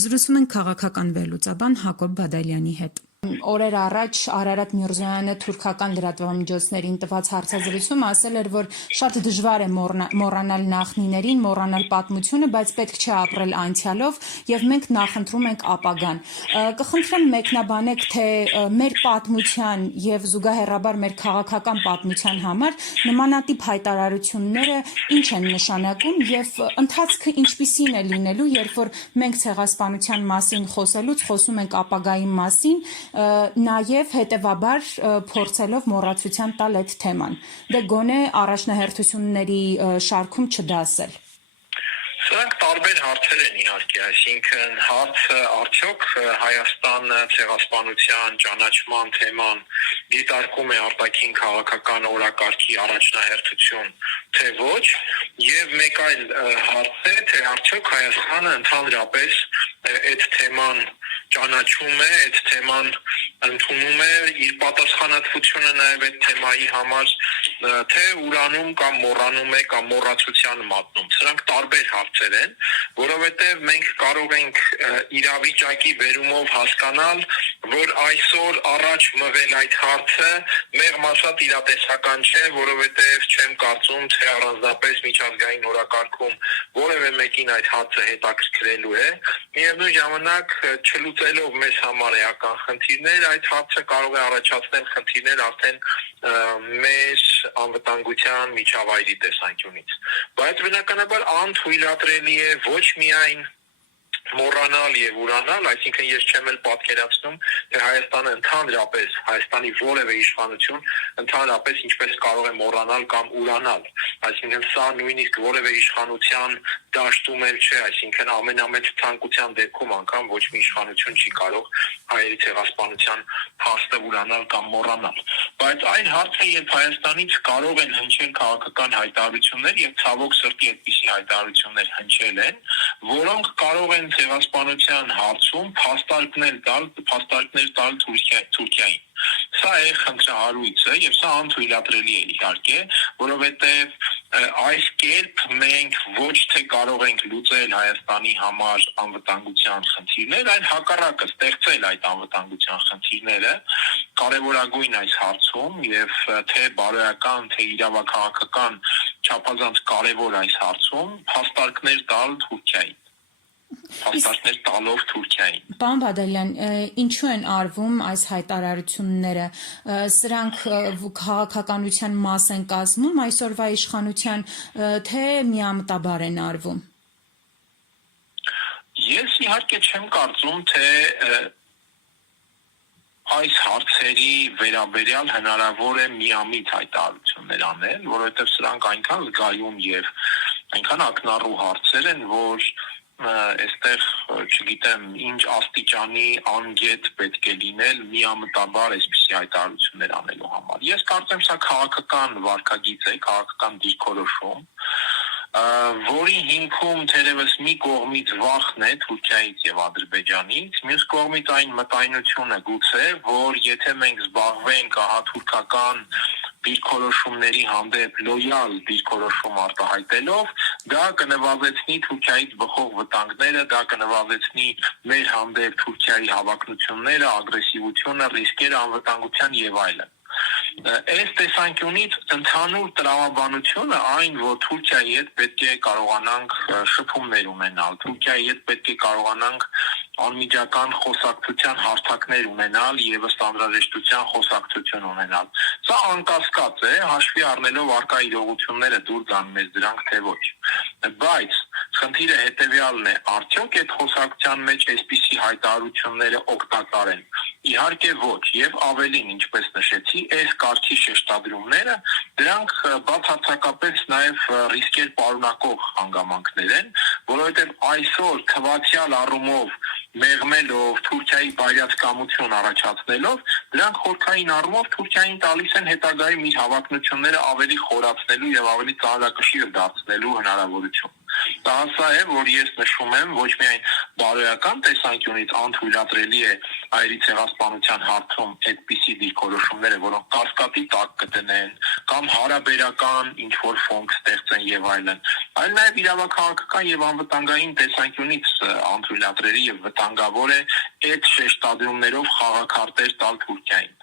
Զրուցում ենք քաղաքական վերլուծաբան Հակոբ Բադալյանի հետ։ Օրեր առաջ Արարատ Միրզոյանը թուրքական լրատվամիջոցներին տված հարցազրույցում ասել էր, որ շատ դժվար է մոռանալ նախնիներին, մոռանալ պատմությունը, բայց պետք չէ ապրել անցյալով եւ մենք նախընտրում ենք ապագան։ Կխնդրեմ մեկնաբանեք, թե մեր պատմության եւ զուգահեռաբար մեր քաղաքական պատմության համար նմանատիպ հայտարարությունները ինչ են նշանակում եւ ընթացքը ինչպիսին է լինելու, երբ որ մենք ցեղասպանության մասին խոսելուց խոսում ենք ապագայի մասին, նաև հետևաբար փորձելով մոռացության տալ այդ թեման։ Դե գոնե առաջնահերթությունների շարքում չդասել։ Սրանք տարբեր հարցեր են իհարկե, այսինքն հարցը արդյոք Հայաստանը ցեղասպանության ճանաչման թեման դիտարկում է արտաքին քաղաքական օրակարգի առաջնահերթություն, թե ոչ, եւ մեկ այլ հարց է, թե արդյոք Հայաստանը ընդհանրապես այդ թեման ճանաչում է, այդ թեման ընդունում է իր պատասխանատվությունը նաև այդ թեմայի համար, թե ուրանում կամ մոռանում է կամ մոռացության մատնում։ Սրանք տարբեր հարցեր են, որովհետև մենք կարող ենք իրավիճակի բերումով հասկանալ, որ այսօր առաջ մղել այդ հարցը մեղմ ասած իրատեսական չէ, որովհետև չեմ կարծում, թե առանձնապես միջազգային օրակարգում որևէ մեկին այդ հարցը հետաքրքրելու է։ Միևնույն ժամանակ չլուծելով մեզ համար էական խնդիրներ, այդ հարցը կարող է առաջացնել խնդիրներ արդեն մեր անվտանգության միջավայրի տեսանկյունից։ Բայց բնականաբար անթույլատրելի է ոչ միայն մոռանալ եւ ուրանալ, այսինքն ես չեմ էլ պատկերացնում, թե Հայաստանը ընդհանրապես, Հայաստանի որևէ իշխանություն ընդհանրապես ինչպես կարող է մոռանալ կամ ուրանալ, այսինքն սա նույնիսկ որևէ իշխանության դաշտում էլ չէ, այսինքն ամենամեծ ցանկության դեպքում անգամ ոչ մի իշխանություն չի կարող հայերի ցեղասպանության փաստը ուրանալ կամ մոռանալ։ Բայց այն հարցը, երբ Հայաստանից կարող են հնչել քաղաքական հայտարարություններ եւ ցավոք սրտի այդպիսի հայտարարություններ հնչել են, որոնք կարող են ցեղասպանության հարցում փաստարկներ տալ Թուրքիային։ Սա է խնդրահարույցը եւ սա անթույլատրելի է իհարկե, որովհետեւ այս կերպ մենք ոչ թե կարող ենք լուծել Հայաստանի համար անվտանգության խնդիրներ, այլ հակառակը ստեղծել այդ անվտանգության խնդիրները կարևորագույն այս հարցում եւ թե բարոյական, թե իրավաքաղաքական չափազանց կարևոր այս հարցում փաստարկներ տալ Թուրքիային։ Փաստարկներ տալով Թուրքիային։ Պարոն Բադալյան, ինչու են արվում այս հայտարարությունները, սրանք քաղաքականության մաս են կազմում այսօրվա իշխանության, թե միամտաբար են արվում։ Ես իհարկե չեմ կարծում, թե այս հարցերի վերաբերյալ հնարավոր է միամիտ հայտարարություններ անել, որովհետև սրանք այնքան զգայուն եւ այնքան ակնառու հարցեր են, որ այստեղ չգիտեմ ինչ աստիճանի անգետ պետք է լինել միամտաբար այսպիսի հայտարարություններ անելու համար։ Ես կարծեմ սա քաղաքական վարքագիծ է, քաղաքական դիրքորոշում, որի հիմքում թերևս մի կողմից վախն է Թուրքիայից եւ Ադրբեջանից, մյուս կողմից այն մտայնությունը գուցե, որ եթե մենք զբաղվենք թուրքական դիրքորոշումների հանդեպ լոյալ դիրքորոշում արտահայտելով, դա կնվազեցնի Թուրքիայից բխող վտանգները, դա կնվազեցնի մեր հանդեպ Թուրքիայի հավակնությունները, ագրեսիվությունը, ռիսկերը անվտանգության եւ այլն։ Այս տեսանկյունից ընդհանուր տրամաբանությունը այն, որ Թուրքիայի հետ պետք է կարողանանք շփումներ ունենալ, Թուրքիայի հետ պետք է կարողանանք անմիջական խոսակցության հարթակներ ունենալ եւ ըստ անհրաժեշտության խոսակցություն ունենալ։ Սա անկասկած է, հաշվի առնելով արկա իրողությունները դուր գան մեզ դրանք թե ոչ։ Բայց խնդիրը հետեւյալն է, արդյոք այդ խոսակցության մեջ այսպիսի հայտարարությունները օգտակար են։ Իհարկե ոչ, եւ ավելին, ինչպես նշեցի, այս կարգի շեշտադրումները դրանք բացարձակապես նաեւ ռիսկեր պարունակող հանգամանքներ են, որովհետեւ այսօր թվացial առումով մեղմելով Թուրքիայի բայրացկամություն առաջացնելով, դրանք խորքային առումով Թուրքիային տալիս են հետագայում իր հավակնությունները ավելի խորացնելու եւ ավելի ծանրակշիռ դարձնելու հնարավորություն։ Դա հա է, որ ես նշում եմ, ոչ միայն բարոյական տեսանկյունից անթույլատրելի է այրի ցեղասպանության հարցում այդպիսի դիրքորոշումները, որոնք կասկածի տակ կդնեն կամ հարաբերական ինչ-որ ֆոնկ ստեղծեն եւ այլն, այլ նաեւ իրավաքաղաքական եւ անվտանգային տեսանկյունից անթույլատրելի եւ վտանգավոր է այդ շեշտադրումներով խաղաքարտեր տալ Թուրքիային։